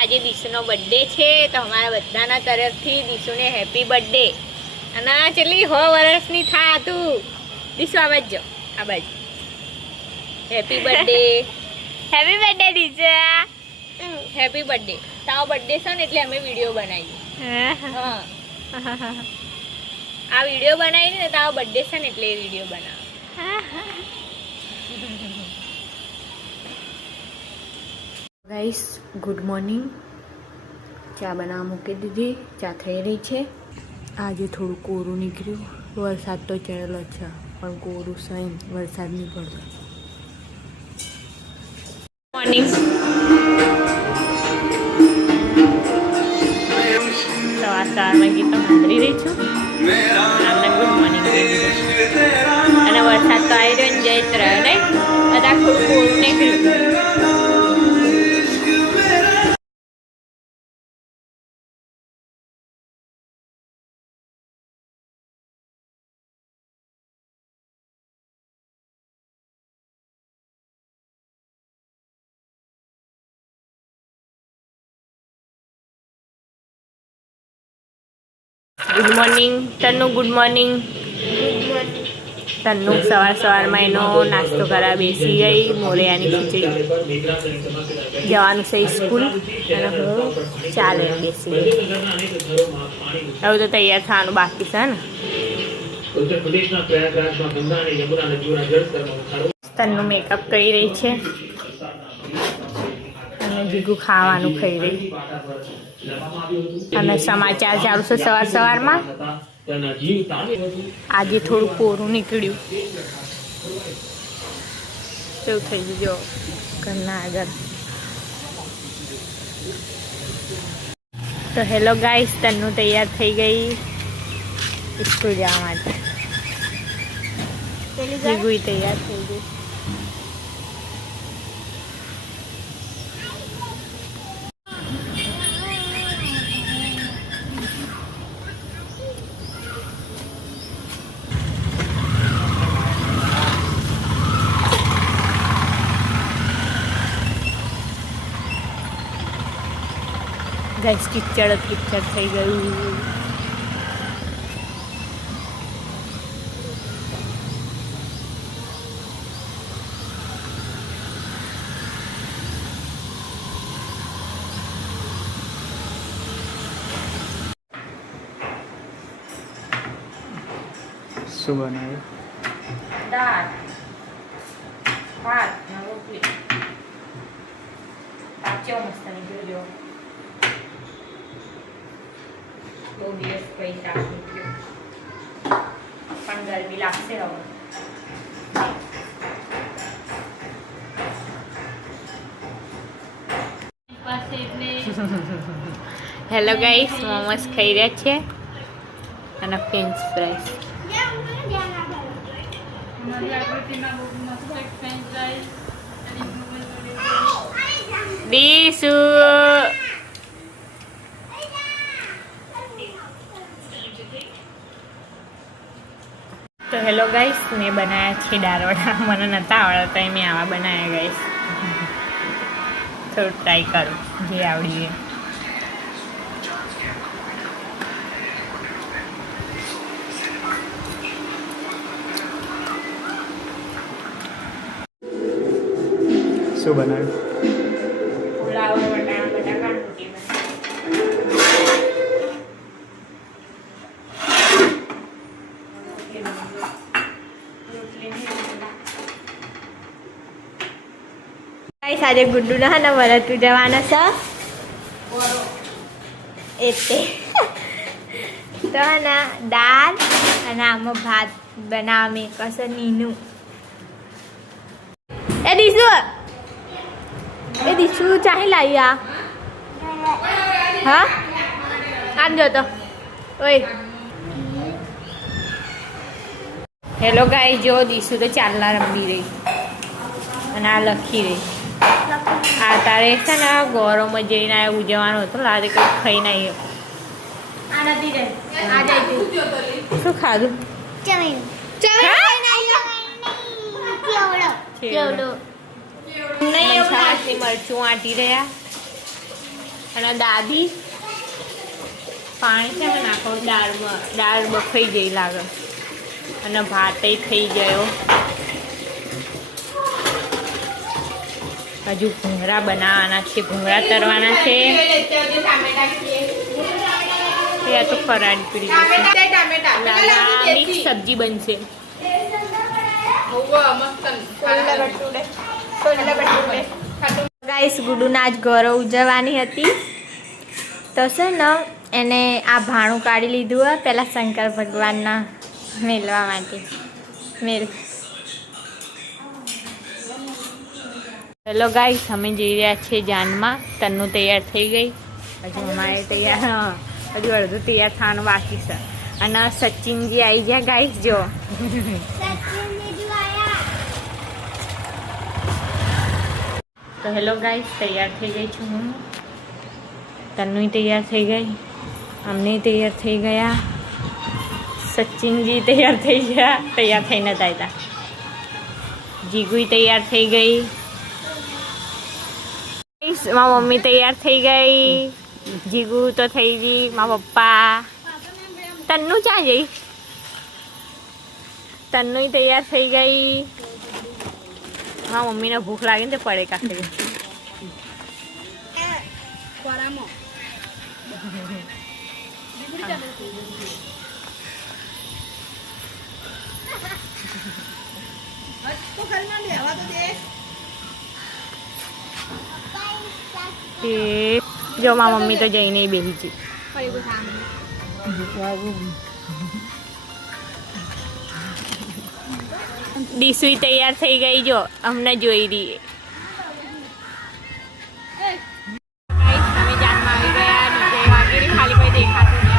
આજે દીશુનો બર્થડે છે તો અમારા બધાના તરફથી દીશુને હેપી બર્થડે. અને ચલી 100 વર્ષની થા તું દીશુ આ બાજુ આ બાજુ. Happy birthday. Happy birthday Dishu. Happy birthday. તારો બર્થડે છે ને એટલે અમે વિડીયો બનાવીએ. હા આ વિડીયો બનાવીને ને તારો બર્થડે છે ને એટલે એ વિડીયો બનાવ. Guys good morning. ચા બનાવવા મૂકી દીધી. ચા થઈ રહી છે. આજે થોડું કોરું નીકળ્યું. વરસાદ તો ચડેલો છે પણ કોરું સહી વરસાદ નહીં પડતો. મોર્નિંગ. સવારમાં ગીતો સાંભળી રહી છું. Good morning. અને વરસાદ તો આવી રહ્યો ને જઈ રહ્યો ને બધા થોડું કોરું નીકળ્યું. Good morning Tannu. Good morning. Tannu સવારમાં એનો નાસ્તો કરવા બેસી ગઈ. મોરૈયાની ખીચડી. જવાનું છે સ્કૂલ અને હું ચાલે બેસી ગઈ. હવે તો તૈયાર થવાનું બાકી છે ને. તન્નુ મેકઅપ કરી રહી છે અને જીગું ખાવાનું ખાઈ રહી. અને સમાચાર ચાલુ છે સવારમાં. આજે થોડું કોરું નીકળ્યું. કેવું થઈ ગયું જો ઘરના આગળ. તો હેલો ગાઈસ, તન્નુ તૈયાર થઈ ગઈ સ્કૂલ જવા માટે. જીગુઈ તૈયાર થઈ ગઈ. ગાઈસ કિચડ થઈ ગયું. શું બનાવ્યું? દાળ ભાત ને રોટલી. પાછો મસ્ત નીકળ્યો. બહુ દિવસ પૈસા પણ ગરમી લાગશે હવે. હેલો ગાઈસ, મોમોસ ખાઈ રહ્યા છે અને ફ્રેન્ચ ફ્રાઈસ. દીસુ તો હેલો ગાઈસ, મેં બનાવ્યા છે દાળવડા. મને નહોતા આવડતા, મેં આવા બનાવ્યા ગાઈસ. થોડું ટ્રાય કરું જે આવડી. શું બનાવ્યું? ફુલાવર વટાણા બટાકા રોટી બનાવી. આજે ગુડ્ડુના હે ને વરત ઉજવવાના છે એટલે તો હે ને દાળ અને આમાં ભાત બનાવવા મેં કશે નીનું. એ દીસુ ચાહી લાવી આ. હા આજો તો. ઓય હેલો ગાઈસ, જો દીસુ તો ચાલના રમી રહી અને આ લખી રહી. આ તારે છે ને ગૌરવમાં જઈને આ ઉજવવાનો હતો. લાગે કંઈક ખાઈને આવી. શું ખાધું? મરચું આટી રહ્યા. અને દાદી પાણી છે ને નાખો દાળમાં, દાળ બફાઈ ગઈ લાગે અને ભાતે થઈ ગયો. હજુ ભૂંગળા બનાવવાના છે, ભૂંગળા તરવાના છે. એ તો ફરાળી પીડી મિક્સ સબ્જી બનશે. ગાઈસ ગુડુના આજ ઘર ઉજવવાની હતી તો છે ને એને આ ભાણું કાઢી લીધું હોય પહેલાં શંકર ભગવાનના મેળવા માટે. હેલો ગાઈસ, અમે જઈ રહ્યા છીએ જાનમાં. તન્નું તૈયાર થઈ ગઈ, હજુ અમારે તૈયાર, હજુ અડધું તૈયાર થવાનું બાકી છે. અને સચિનજી આવી ગયા ગાઈસ, જો તો હેલો ગાઈસ, તૈયાર થઈ ગઈ છું હું. તન્નુય તૈયાર થઈ ગઈ, અમને તૈયાર થઈ ગયા, સચિનજી તૈયાર થઈ ગયા, તૈયાર થઈને જ આવ્યા. જીગુય તૈયાર થઈ ગઈ, મારા મમ્મી તૈયાર થઈ ગઈ, જીગુ તો થઈ ગઈ, મારા પપ્પા. તન્નુ ક્યાં જઈ? તન્નુય તૈયાર થઈ ગઈ. મારા મમ્મીને ભૂખ લાગી ને તે પડે કાંઈ. જો મારા મમ્મી તો જઈને બેસી છે. ડીસુઈ તૈયાર થઈ ગઈ, જો અમને જોઈ રહી. અમે જાનમાં આવી ગયા, નીચે વાગેરી ખાલી કોઈ દેખાતું નહીં.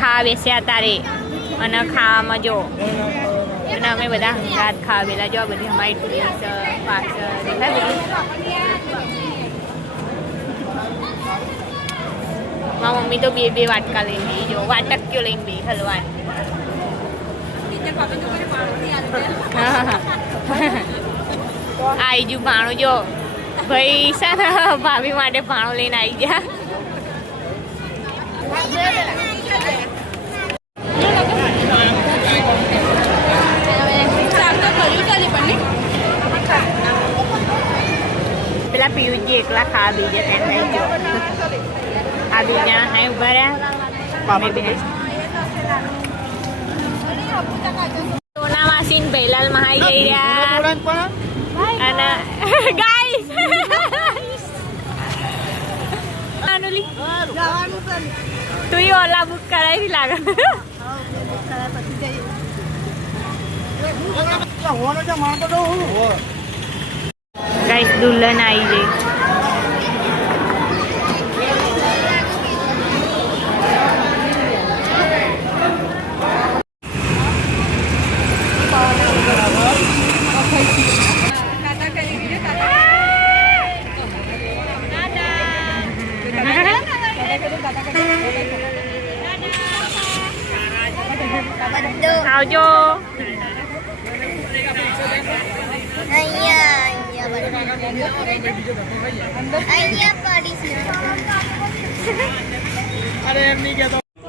ખાવા બેસ્યા તારે અને ખાવામાં જો અને અમે બધા હંગાત ખાવેલા જો બધી અમારી ટુલી પાછળ દેખાય બધું. મારી મમ્મી તો બે વાટકા લઈને બેસી જો વાટક્યો લઈને બે હલવાન. આવી જુ ભાણું જો ભાઈ છે ને ભાભી માટે ભાણું લઈને આવી ગયા. પેલા પિયુજી એકલા ખાવા બીજા તેમ થઈ ગયો. આ બે જણા હાઈ ઉભા રહ્યા. સોના માસીન પહેલાલ મહાઈ જઈ રહ્યા અને ગાઈસ આનુલી તું ઓલા બુક કરાવી લાગે. ગાઈસ દુલ્હન આવી ગઈ. આવજો.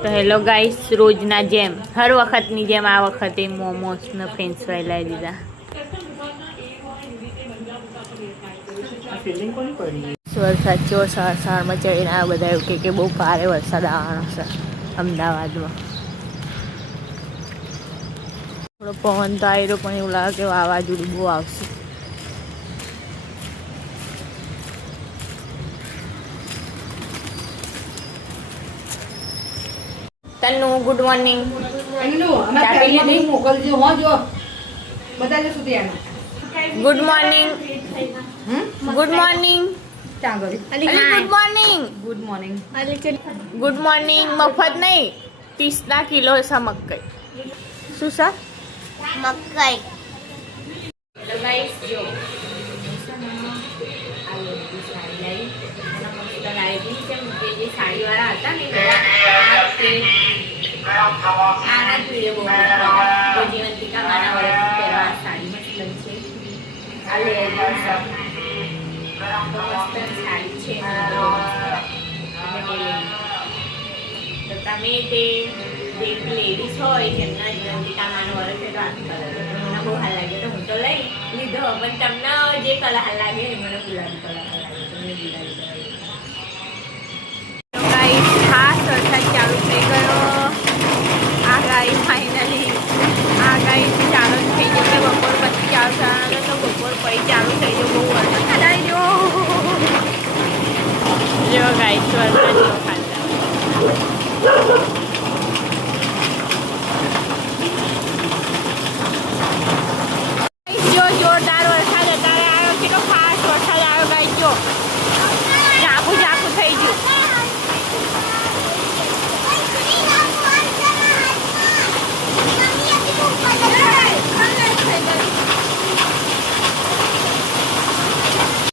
તો હેલો ગાઈસ, રોજના જેમ હર વખતની જેમ આ વખતે મોમોસ ને ફ્રેન્ચ ફ્રાઈ લાવી દીધા. સાચો સવારમાં ચડીને આ બધા એવું કે બહુ ભારે વરસાદ આવવાનો છે અમદાવાદમાં. થોડો પવન તો આવ્યો પણ એવું લાગે કે વાવાઝોડું બહુ આવશે. Tannu good morning. Good morning. Good morning. Good morning. Good morning. Good morning. મફત નહીં, 30 કિલો છે મકાઈ. શું સર? મકાઈ. હેલો ગાઈસ, જો આ લોકોની સાડી લાવી મસ્ત લાવી છે. જે સાડીવાળા હતા ને આના જોઈએ બહુ જીવંતિકા માના વરસથી પહેરવા આ સાડી મસ્ત છે. આ લેગિંગ મસ્ત સાડી છે. તો તમે તે એક લેડીઝ હોય જેમના જીવંતિકા માનો વરસ છે તો આ કલર મને બહુ હાલ લાગે તો હું તો લઈ લીધો. પણ તમને જે કલર હાલ લાગે એ મને ગુલાબી કલર હાલ લાગે. તમને ગુલાબી કલર ખાસ વરસાદ ચાલુ થઈ ગયો. આ ગાઈ ફાઇનલી